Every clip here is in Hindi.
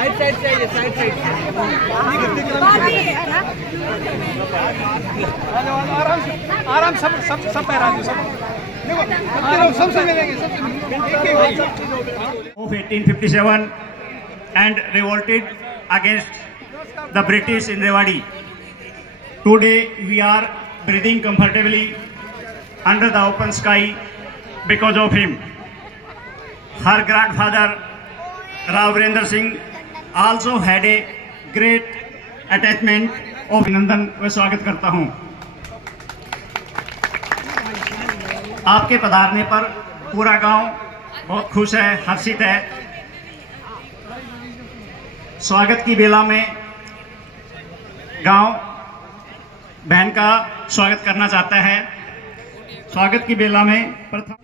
साइड साइड चाहिए, साइड साइड आराम सब सब सब पैरा दो सब देखो सबसे मिलेंगे of 1857 and revolted against the British in Rewari. Today we are breathing comfortably under the open sky because of him. Her grandfather Rao Virender Singh also had a great attachment of अभिनंदन व स्वागत करता हूं। आपके पधारने पर पूरा गांव बहुत खुश है, हर्षित है। स्वागत की बेला में गांव बहन का स्वागत करना चाहता है। स्वागत की बेला में प्रथम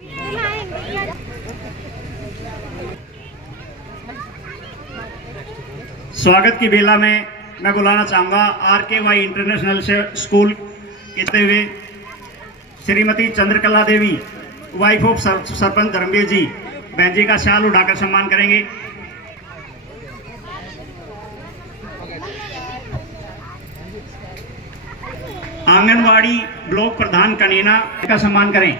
स्वागत की बेला में मैं बुलाना चाहूँगा RKY इंटरनेशनल स्कूल कहते हुए श्रीमती चंद्रकला देवी, वाइफ ऑफ सरपंच धर्मवीर जी, बहन जी का शाल उठाकर सम्मान करेंगे। आंगनवाड़ी ब्लॉक प्रधान कनीना का सम्मान करें।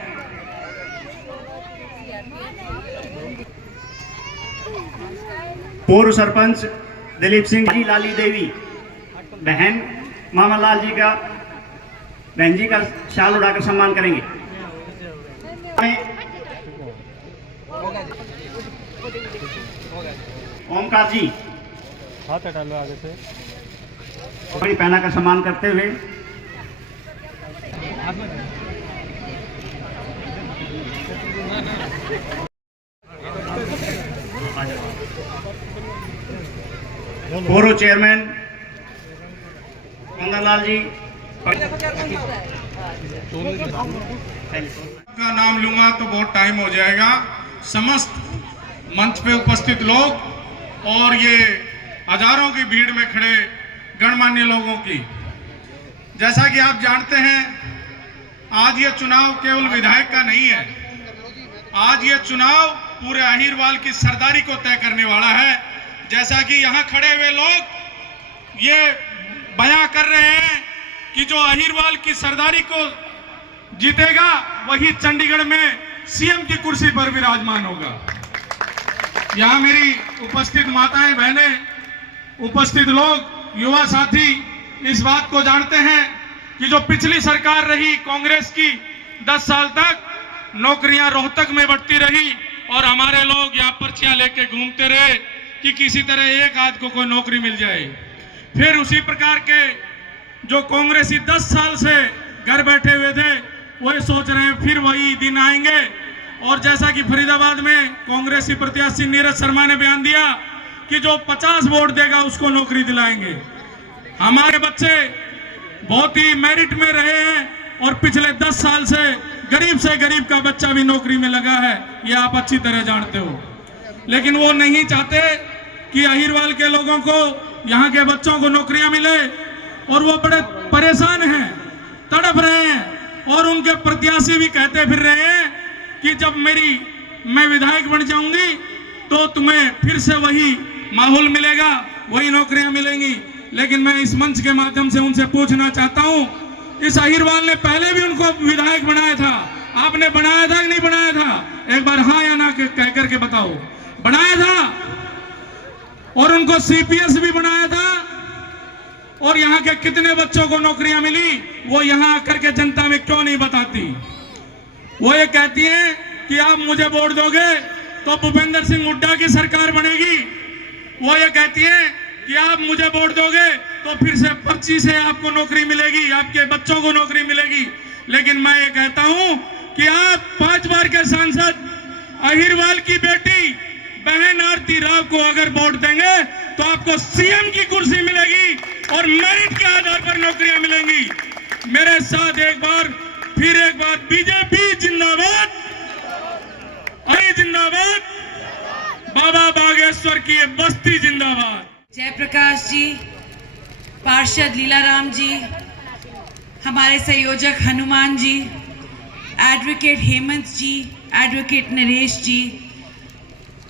पूर्व सरपंच दिलीप सिंह जी, लाली देवी बहन मामालाल जी का, बहन जी का शाल उड़ाकर सम्मान करेंगे। ओमकार जी हाथ हटा लो आगे से, पगड़ी पहना कर सम्मान करते हुए पूर्व चेयरमैन मंदनलाल जी का नाम लूंगा तो बहुत टाइम हो जाएगा। समस्त मंच पे उपस्थित लोग और ये हजारों की भीड़ में खड़े गणमान्य लोगों की, जैसा कि आप जानते हैं, आज ये चुनाव केवल विधायक का नहीं है। आज ये चुनाव पूरे अहिरवाल की सरदारी को तय करने वाला है। जैसा कि यहाँ खड़े हुए लोग ये बयां कर रहे हैं कि जो अहिरवाल की सरदारी को जीतेगा वही चंडीगढ़ में सीएम की कुर्सी पर विराजमान होगा। यहाँ मेरी उपस्थित माताएं, बहनें, उपस्थित लोग, युवा साथी इस बात को जानते हैं कि जो पिछली सरकार रही कांग्रेस की, 10 साल तक नौकरियां रोहतक में बढ़ती रही और हमारे लोग यहाँ पर्चियां लेके घूमते रहे कि किसी तरह एक आध को कोई नौकरी मिल जाए। फिर उसी प्रकार के जो कांग्रेसी 10 साल से घर बैठे हुए थे वही सोच रहे हैं फिर वही दिन आएंगे। और जैसा कि फरीदाबाद में कांग्रेसी प्रत्याशी नीरज शर्मा ने बयान दिया कि जो 50 वोट देगा उसको नौकरी दिलाएंगे। हमारे बच्चे बहुत ही मेरिट में रहे हैं और पिछले 10 साल से गरीब का बच्चा भी नौकरी में लगा है, ये आप अच्छी तरह जानते हो। लेकिन वो नहीं चाहते कि अहिरवाल के लोगों को, यहाँ के बच्चों को नौकरियां मिले और वो बड़े परेशान हैं, तड़प रहे हैं और उनके प्रत्याशी भी कहते फिर रहे हैं कि जब मैं विधायक बन जाऊंगी तो तुम्हें फिर से वही माहौल मिलेगा, वही नौकरियां मिलेंगी। लेकिन मैं इस मंच के माध्यम से उनसे पूछना चाहता हूं, इस अहिरवाल ने पहले भी उनको विधायक बनाया था, आपने बनाया था कि नहीं बनाया था? एक बार हाँ या ना कह करके बताओ। बनाया था और उनको CPS भी बनाया था और यहाँ के कितने बच्चों को नौकरियां मिली वो यहाँ आकर के जनता में क्यों नहीं बताती? वो ये कहती है कि आप मुझे वोट दोगे तो भूपेंद्र सिंह हुड्डा की सरकार बनेगी। वो ये कहती है कि आप मुझे वोट दोगे तो फिर से 25 से आपको नौकरी मिलेगी, आपके बच्चों को नौकरी मिलेगी। लेकिन मैं ये कहता हूं कि आप 5 बार के सांसद अहिरवाल की बेटी बहन आरती राव को अगर वोट देंगे तो आपको सीएम की कुर्सी मिलेगी और मेरिट के आधार पर नौकरियां मिलेंगी। मेरे साथ एक बार बीजेपी जिंदाबाद, अरे जिंदाबाद, बाबा बागेश्वर की बस्ती जिंदाबाद। जयप्रकाश जी, पार्षद लीलाराम जी, हमारे संयोजक हनुमान जी, एडवोकेट हेमंत जी, एडवोकेट नरेश जी,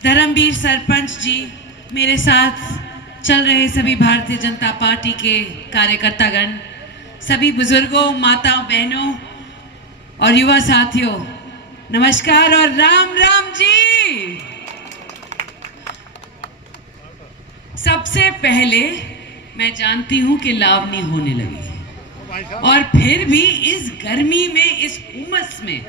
धर्मवीर सरपंच जी, मेरे साथ चल रहे सभी भारतीय जनता पार्टी के कार्यकर्तागण, सभी बुजुर्गों, माताओं, बहनों और युवा साथियों, नमस्कार और राम राम जी। सबसे पहले मैं जानती हूं कि लावनी होने लगी है और फिर भी इस गर्मी में, इस उमस में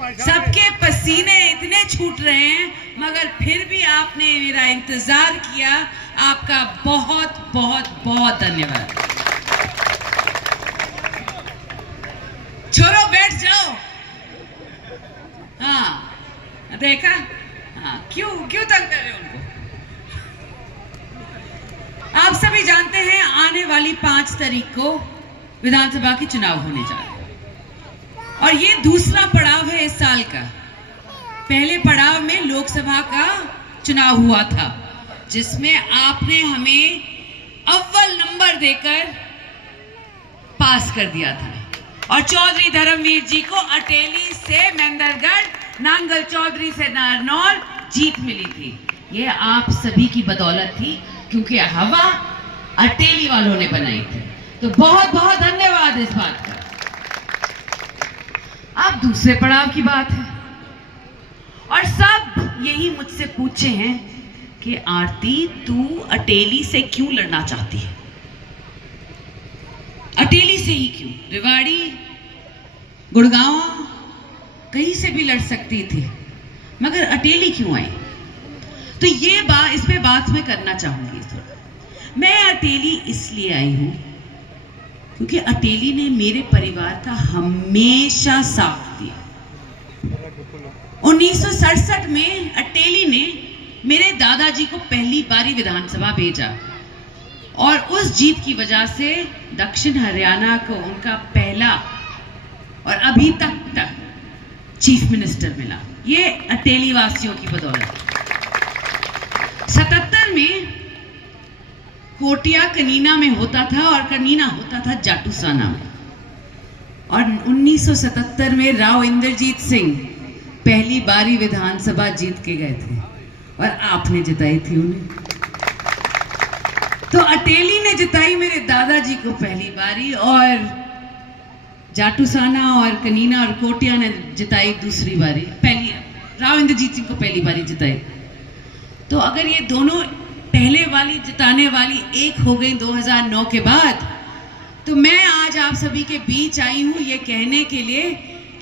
सबके पसीने इतने छूट रहे हैं, मगर फिर भी आपने मेरा इंतजार किया। आपका बहुत बहुत बहुत धन्यवाद। छोरो बैठ जाओ। हाँ देखा, हाँ क्यों तंग कर रहे हो उनको? आप सभी जानते हैं आने वाली 5 तारीख को विधानसभा के चुनाव होने जा रहे हैं और ये दूसरा पड़ाव है इस साल का। पहले पड़ाव में लोकसभा का चुनाव हुआ था जिसमें आपने हमें अव्वल नंबर देकर पास कर दिया था और चौधरी धर्मवीर जी को अटेली से मेंदरगढ़, नांगल चौधरी से नारनौल जीत मिली थी। ये आप सभी की बदौलत थी क्योंकि हवा अटेली वालों ने बनाई थी। तो बहुत बहुत धन्यवाद इस बात का। अब दूसरे पड़ाव की बात है और सब यही मुझसे पूछे हैं कि आरती तू अटेली से क्यों लड़ना चाहती है? अटेली से ही क्यों? रेवाड़ी, गुड़गांव, कहीं से भी लड़ सकती थी, मगर अटेली क्यों आई? तो ये इस पे बात मैं करना चाहूंगी थोड़ा। मैं अटेली इसलिए आई हूं क्योंकि अटेली ने मेरे परिवार का हमेशा साथ दिया। 1967 में अटेली ने मेरे दादाजी को पहली बारी विधानसभा भेजा और उस जीत की वजह से दक्षिण हरियाणा को उनका पहला और अभी तक चीफ मिनिस्टर मिला। ये अटेली वासियों की बदौलत। 77 में कोटिया कनीना में होता था और कनीना होता था जाटूसाना में, और 1977 में राव इंद्रजीत सिंह पहली बारी विधानसभा जीत के गए थे और आपने जिताई थी उन्हें। तो अटेली ने जिताई मेरे दादाजी को पहली बारी और जाटूसाना और कनीना और कोटिया ने जिताई दूसरी बारी। पहली राव इंद्रजीत सिंह को पहली बारी जिताई। तो अगर ये दोनों पहले वाली जिताने वाली एक हो गई 2009 के बाद, तो मैं आज आप सभी के बीच आई हूं ये कहने के लिए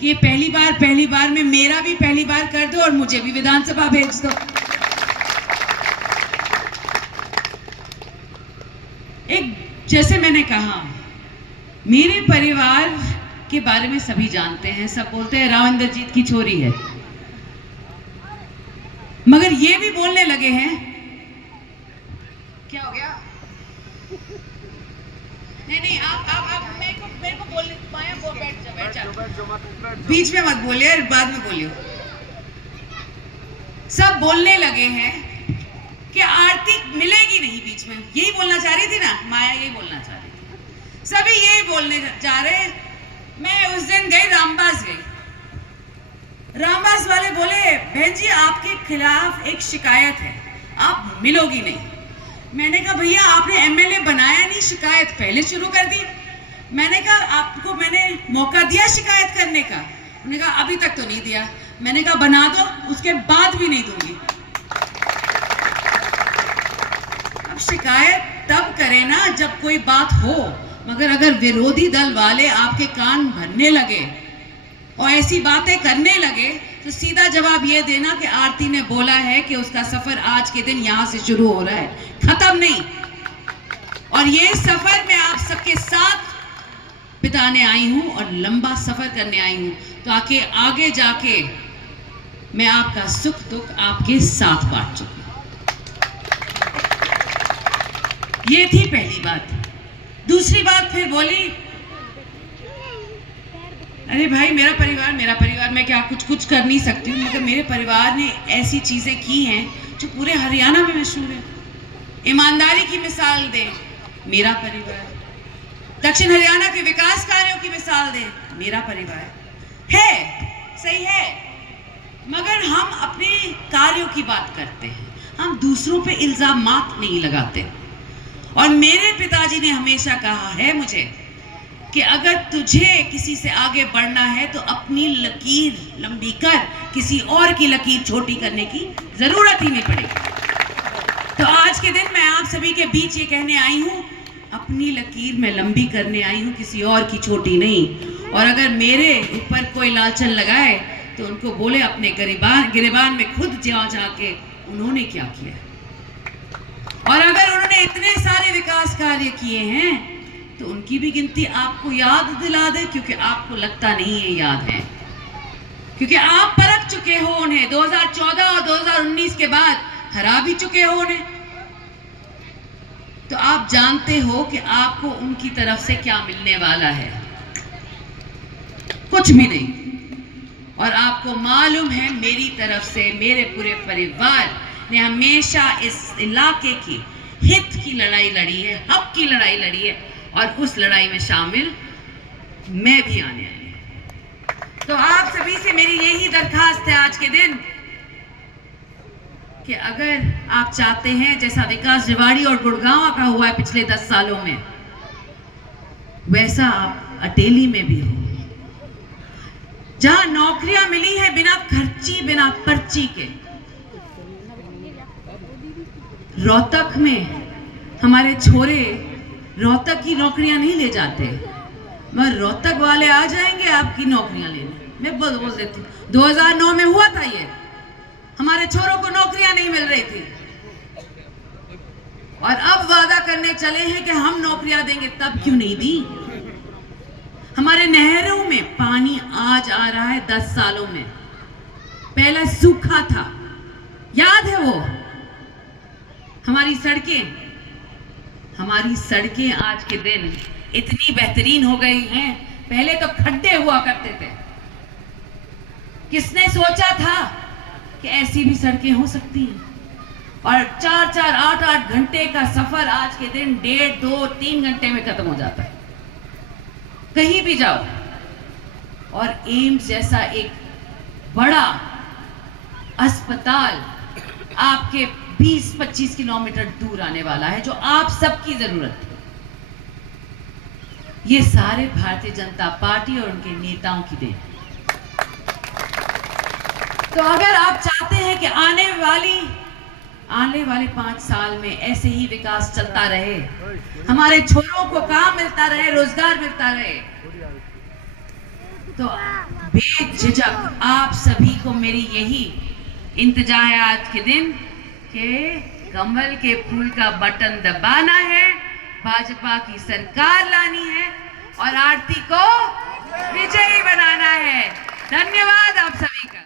कि ये पहली बार में मेरा भी पहली बार कर दो और मुझे भी विधानसभा भेज दो। एक जैसे मैंने कहा, मेरे परिवार के बारे में सभी जानते हैं, सब बोलते हैं राव इंद्रजीत की छोरी है, मगर ये भी बोलने लगे हैं। क्या हो गया? नहीं आप मेरे को बोलने माया, बैठ जाओ, बीच में मत बोलिए, बाद में बोलियो। सब बोलने लगे हैं कि आरती मिलेगी नहीं बीच में। यही बोलना चाह रही थी ना माया, यही बोलना चाह रही थी, सभी यही बोलने जा रहे। मैं उस दिन गई, रामबास गई, रामबास वाले बोले बहन जी आपके खिलाफ एक शिकायत है, आप मिलोगी नहीं। मैंने कहा भैया आपने एमएलए बनाया नहीं, शिकायत पहले शुरू कर दी। मैंने कहा आपको मैंने मौका दिया शिकायत करने का? उन्होंने कहा अभी तक तो नहीं दिया। मैंने कहा बना दो, उसके बाद भी नहीं दूंगी। अब शिकायत तब करे ना जब कोई बात हो, मगर अगर विरोधी दल वाले आपके कान भरने लगे और ऐसी बातें करने लगे तो सीधा जवाब ये देना कि आरती ने बोला है कि उसका सफर आज के दिन यहां से शुरू हो रहा है, खत्म नहीं। और ये सफर मैं आप सबके साथ बिताने आई हूं और लंबा सफर करने आई हूं ताकि आगे जाके मैं आपका सुख दुख आपके साथ बांट सकूं। ये थी पहली बात। दूसरी बात फिर बोली, अरे भाई मेरा परिवार मैं क्या कुछ कर नहीं सकती हूँ, मगर मेरे परिवार ने ऐसी चीज़ें की हैं जो पूरे हरियाणा में मशहूर है। ईमानदारी की मिसाल दे मेरा परिवार, दक्षिण हरियाणा के विकास कार्यों की मिसाल दे मेरा परिवार है। सही है, मगर हम अपने कार्यों की बात करते हैं, हम दूसरों पे इल्जामात नहीं लगाते। और मेरे पिताजी ने हमेशा कहा है मुझे कि अगर तुझे किसी से आगे बढ़ना है तो अपनी लकीर लंबी कर, किसी और की लकीर छोटी करने की जरूरत ही नहीं पड़ेगी। तो आज के दिन मैं आप सभी के बीच ये कहने आई हूँ, अपनी लकीर मैं लंबी करने आई हूँ, किसी और की छोटी नहीं। और अगर मेरे ऊपर कोई लालचन लगाए तो उनको बोले अपने गिरेबान में खुद जाके उन्होंने क्या किया। और अगर उन्होंने इतने सारे विकास कार्य किए हैं तो उनकी भी गिनती आपको याद दिला दे, क्योंकि आपको लगता नहीं है याद है, क्योंकि आप परख चुके हो उन्हें। 2014 और 2019 के बाद हरा भी चुके हो उन्हें, तो आप जानते हो कि आपको उनकी तरफ से क्या मिलने वाला है, कुछ भी नहीं। और आपको मालूम है मेरी तरफ से मेरे पूरे परिवार ने हमेशा इस इलाके की हित की लड़ाई लड़ी है, हक की लड़ाई लड़ी है, और उस लड़ाई में शामिल मैं भी आने आई हूं। तो आप सभी से मेरी यही दरखास्त है आज के दिन कि अगर आप चाहते हैं जैसा विकास रेवाड़ी और गुड़गांव का हुआ है पिछले 10 सालों में, वैसा आप अटेली में भी हो, जहां नौकरियां मिली है बिना खर्ची बिना पर्ची के। रोहतक में हमारे छोरे रोहतक की नौकरियां नहीं ले जाते, मगर रोहतक वाले आ जाएंगे आपकी नौकरियां लेने। मैं बोल देती हूँ 2009 में हुआ था ये, हमारे छोरों को नौकरियां नहीं मिल रही थी, और अब वादा करने चले हैं कि हम नौकरियां देंगे। तब क्यों नहीं दी? हमारे नहरों में पानी आज आ रहा है 10 सालों में, पहले सूखा था, याद है वो। हमारी सड़कें आज के दिन इतनी बेहतरीन हो गई हैं, पहले तो खड्डे हुआ करते थे। किसने सोचा था कि ऐसी भी सड़कें हो सकती हैं? और 4-4, 8-8 घंटे का सफर आज के दिन 1.5, 2, 3 घंटे में खत्म हो जाता है, कहीं भी जाओ। और एम्स जैसा एक बड़ा अस्पताल आपके 20-25 किलोमीटर दूर आने वाला है, जो आप सबकी जरूरत है। ये सारे भारतीय जनता पार्टी और उनके नेताओं की देन है। तो अगर आप चाहते हैं कि आने वाले 5 साल में ऐसे ही विकास चलता रहे, हमारे छोरों को काम मिलता रहे, रोजगार मिलता रहे, तो बेझिझक आप सभी को मेरी यही इंतजा है आज के दिन कि कमल के फूल का बटन दबाना है, भाजपा की सरकार लानी है और आरती को विजयी बनाना है। धन्यवाद आप सभी का।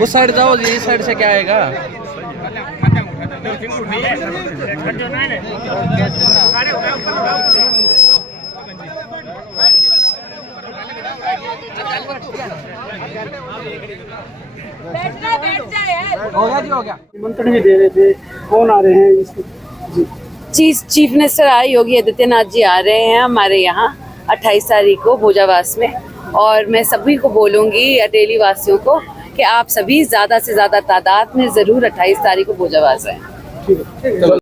उस साइड जाओ, ये साइड से क्या आएगा? बैठना बैठ जाए यार। हो गया जी, हो गया। निमंत्रण भी दे रहे थे, कौन आ रहे हैं इसके? जी चीफ मिनिस्टर योगी आदित्यनाथ जी आ रहे हैं हमारे यहाँ 28 तारीख को भोजावास में, और मैं सभी को बोलूँगी अटेली वासियों को कि आप सभी ज़्यादा से ज़्यादा तादाद में ज़रूर 28 तारीख को भोजावास आएं।